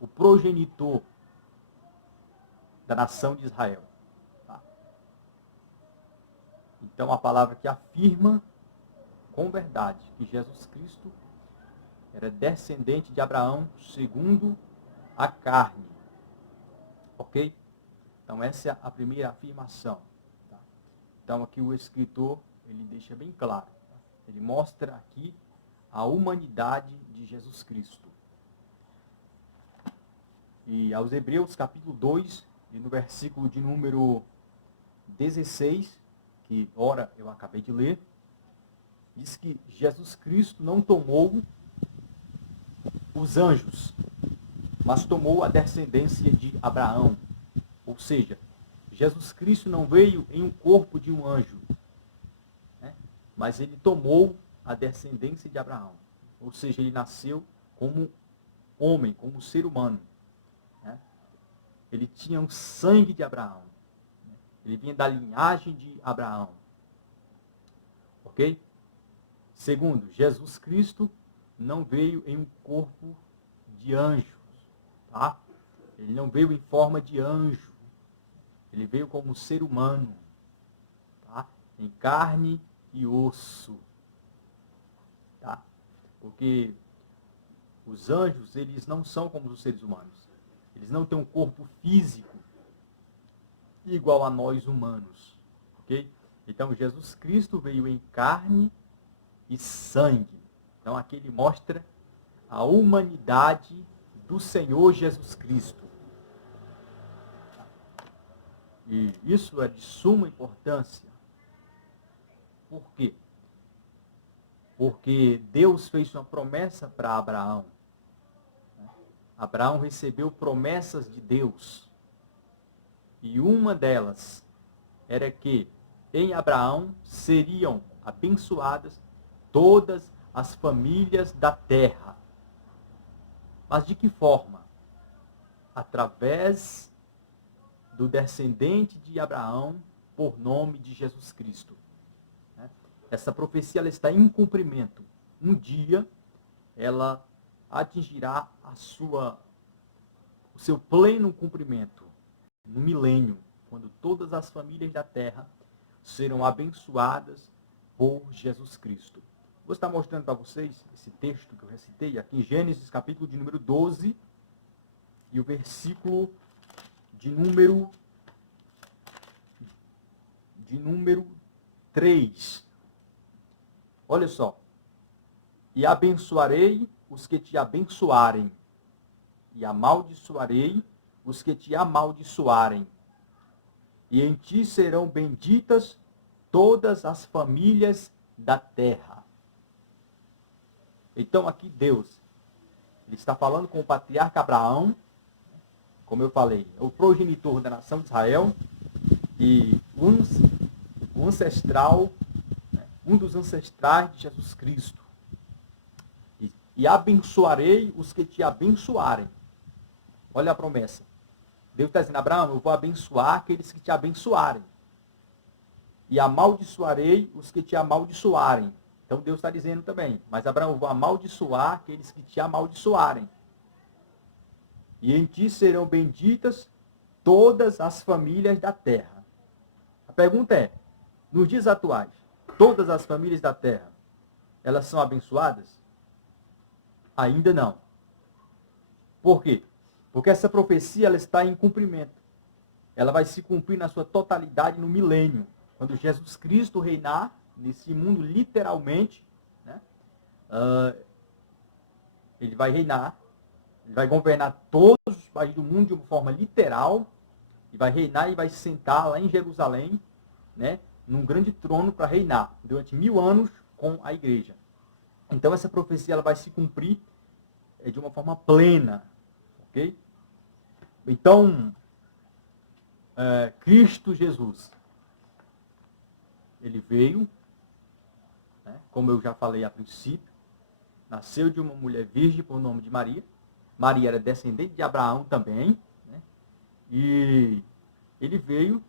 o progenitor da nação de Israel. Tá? Então, a palavra que afirma com verdade que Jesus Cristo era descendente de Abraão segundo a carne. Ok? Então, essa é a primeira afirmação. Tá? Então, aqui o escritor, ele deixa bem claro. Tá? Ele mostra aqui a humanidade de Jesus Cristo. E aos Hebreus, capítulo 2, e no versículo de número 16, que, ora, eu acabei de ler, diz que Jesus Cristo não tomou os anjos, mas tomou a descendência de Abraão. Ou seja, Jesus Cristo não veio em um corpo de um anjo, né? Mas ele tomou a descendência de Abraão. Ou seja, ele nasceu como homem, como ser humano. Né? Ele tinha o sangue de Abraão. Né? Ele vinha da linhagem de Abraão. Ok? Segundo, Jesus Cristo não veio em um corpo de anjos. Tá? Ele não veio em forma de anjo. Ele veio como ser humano. Tá? Em carne e osso. Tá? Porque os anjos, eles não são como os seres humanos. Eles não têm um corpo físico igual a nós humanos. Ok? Então, Jesus Cristo veio em carne e sangue. Então, aqui ele mostra a humanidade do Senhor Jesus Cristo. E isso é de suma importância. Por quê? Porque Deus fez uma promessa para Abraão. Abraão recebeu promessas de Deus. E uma delas era que em Abraão seriam abençoadas todas as famílias da terra. Mas de que forma? Através do descendente de Abraão, por nome de Jesus Cristo. Essa profecia ela está em cumprimento. Um dia, ela atingirá o seu pleno cumprimento, no milênio, quando todas as famílias da terra serão abençoadas por Jesus Cristo. Vou estar mostrando para vocês esse texto que eu recitei aqui em Gênesis, capítulo de número 12, e o versículo de número 3. Olha só. E abençoarei os que te abençoarem, e amaldiçoarei os que te amaldiçoarem. E em ti serão benditas todas as famílias da terra. Então aqui Deus, ele está falando com o patriarca Abraão, como eu falei, o progenitor da nação de Israel, e o ancestral, um dos ancestrais de Jesus Cristo. E abençoarei os que te abençoarem. Olha a promessa. Deus está dizendo, Abraão, eu vou abençoar aqueles que te abençoarem. E amaldiçoarei os que te amaldiçoarem. Então Deus está dizendo também, mas Abraão, eu vou amaldiçoar aqueles que te amaldiçoarem. E em ti serão benditas todas as famílias da terra. A pergunta é, nos dias atuais, todas as famílias da terra, elas são abençoadas? Ainda não. Por quê? Porque essa profecia ela está em cumprimento. Ela vai se cumprir na sua totalidade no milênio. Quando Jesus Cristo reinar nesse mundo literalmente, né? Ele vai reinar, ele vai governar todos os países do mundo de uma forma literal, e vai reinar e vai se sentar lá em Jerusalém, né? Num grande trono para reinar durante 1000 anos com a igreja. Então essa profecia ela vai se cumprir de uma forma plena, ok? Então, Cristo Jesus, ele veio, né, como eu já falei a princípio, nasceu de uma mulher virgem por nome de Maria. Maria era descendente de Abraão também, né, e ele veio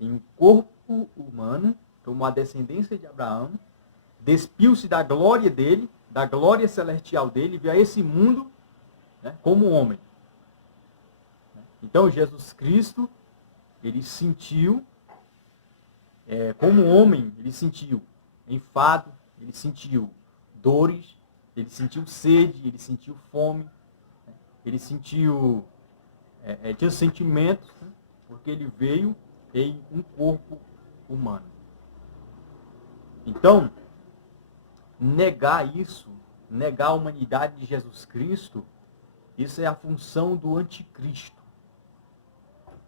em um corpo humano, tomou a descendência de Abraão, despiu-se da glória dele, da glória celestial dele, veio a esse mundo, né, como homem. Então, Jesus Cristo, ele sentiu, como homem, ele sentiu enfado, ele sentiu dores, ele sentiu sede, ele sentiu fome, ele sentiu, tinha sentimentos, né, porque ele veio em um corpo humano. Então, negar isso, negar a humanidade de Jesus Cristo, isso é a função do anticristo.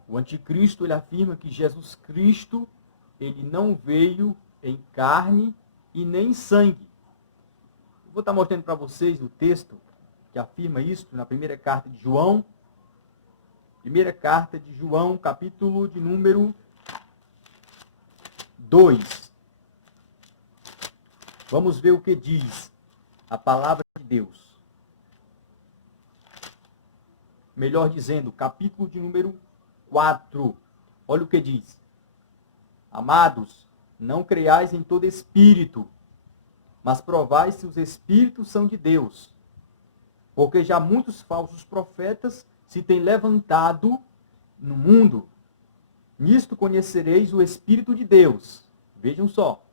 O anticristo, ele afirma que Jesus Cristo, ele não veio em carne e nem em sangue. Eu vou estar mostrando para vocês o texto que afirma isso na primeira carta de João. Primeira carta de João, capítulo de número 2. Vamos ver o que diz a palavra de Deus. Melhor dizendo, capítulo de número 4. Olha o que diz. Amados, não creiais em todo espírito, mas provai se os espíritos são de Deus. Porque já muitos falsos profetas se têm levantado no mundo. Nisto conhecereis o Espírito de Deus. Vejam só.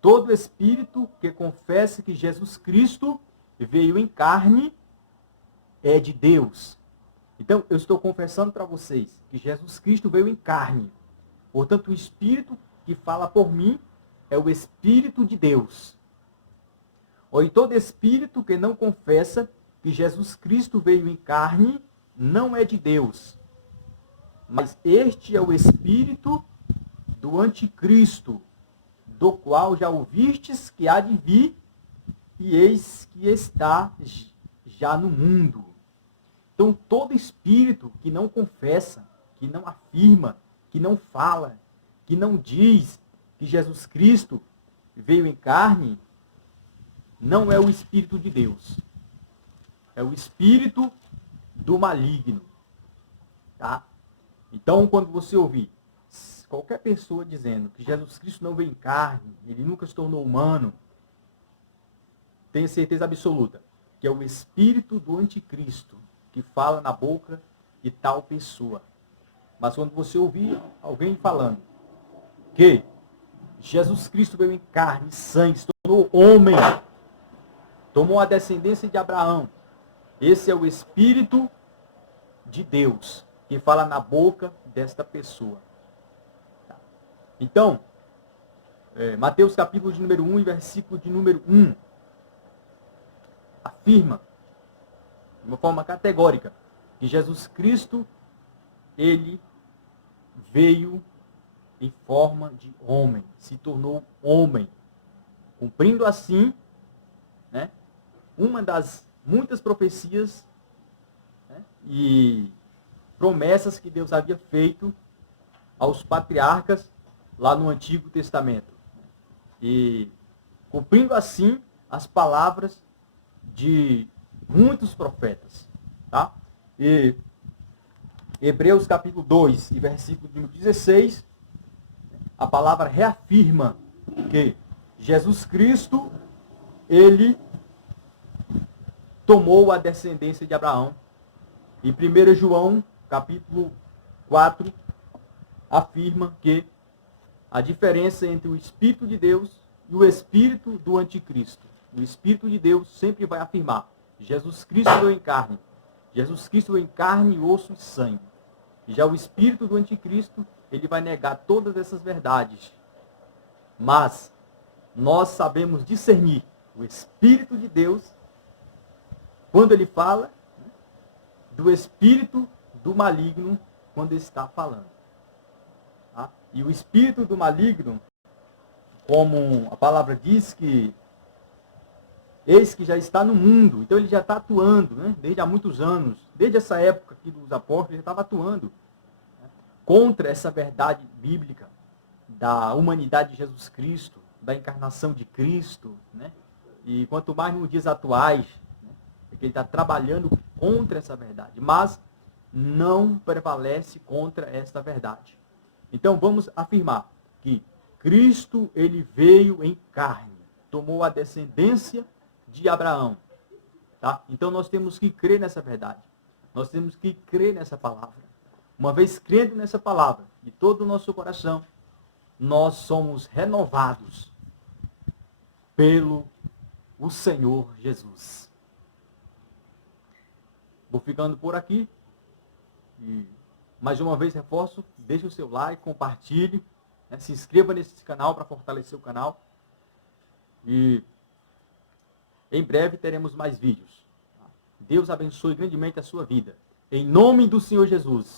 Todo espírito que confessa que Jesus Cristo veio em carne é de Deus. Então, eu estou confessando para vocês que Jesus Cristo veio em carne. Portanto, o Espírito que fala por mim é o Espírito de Deus. E todo espírito que não confessa que Jesus Cristo veio em carne não é de Deus. Mas este é o Espírito do anticristo, do qual já ouvistes que há de vir, e eis que está já no mundo. Então, todo espírito que não confessa, que não afirma, que não fala, que não diz que Jesus Cristo veio em carne, não é o Espírito de Deus. É o espírito do maligno. Tá? Então, quando você ouvir qualquer pessoa dizendo que Jesus Cristo não veio em carne, ele nunca se tornou humano, tenha certeza absoluta que é o espírito do anticristo que fala na boca de tal pessoa. Mas quando você ouvir alguém falando que Jesus Cristo veio em carne e sangue, se tornou homem, tomou a descendência de Abraão, esse é o Espírito de Deus que fala na boca desta pessoa. Então, Mateus capítulo de número 1 e versículo de número 1 afirma de uma forma categórica que Jesus Cristo, ele veio em forma de homem, se tornou homem, cumprindo assim, né, uma das muitas profecias, né, e promessas que Deus havia feito aos patriarcas lá no Antigo Testamento. E cumprindo assim as palavras de muitos profetas. Tá? E Hebreus capítulo 2 e versículo número 16, a palavra reafirma que Jesus Cristo, ele tomou a descendência de Abraão. E 1 João capítulo 4 afirma que a diferença entre o Espírito de Deus e o Espírito do anticristo. O Espírito de Deus sempre vai afirmar: Jesus Cristo veio em carne. Jesus Cristo veio em carne, osso e sangue. E já o Espírito do anticristo, ele vai negar todas essas verdades. Mas nós sabemos discernir o Espírito de Deus quando ele fala, do espírito do maligno quando ele está falando. Tá? E o espírito do maligno, como a palavra diz que eis que já está no mundo, então ele já está atuando, né? Desde há muitos anos, desde essa época aqui dos apóstolos, ele estava atuando, né, contra essa verdade bíblica da humanidade de Jesus Cristo, da encarnação de Cristo, né? E quanto mais nos dias atuais, que ele está trabalhando contra essa verdade, mas não prevalece contra esta verdade. Então vamos afirmar que Cristo, ele veio em carne, tomou a descendência de Abraão. Tá? Então nós temos que crer nessa verdade. Nós temos que crer nessa palavra. Uma vez crendo nessa palavra, de todo o nosso coração, nós somos renovados pelo o Senhor Jesus. Vou ficando por aqui. E mais uma vez reforço, deixe o seu like, compartilhe, né, se inscreva nesse canal para fortalecer o canal. E em breve teremos mais vídeos. Deus abençoe grandemente a sua vida. Em nome do Senhor Jesus.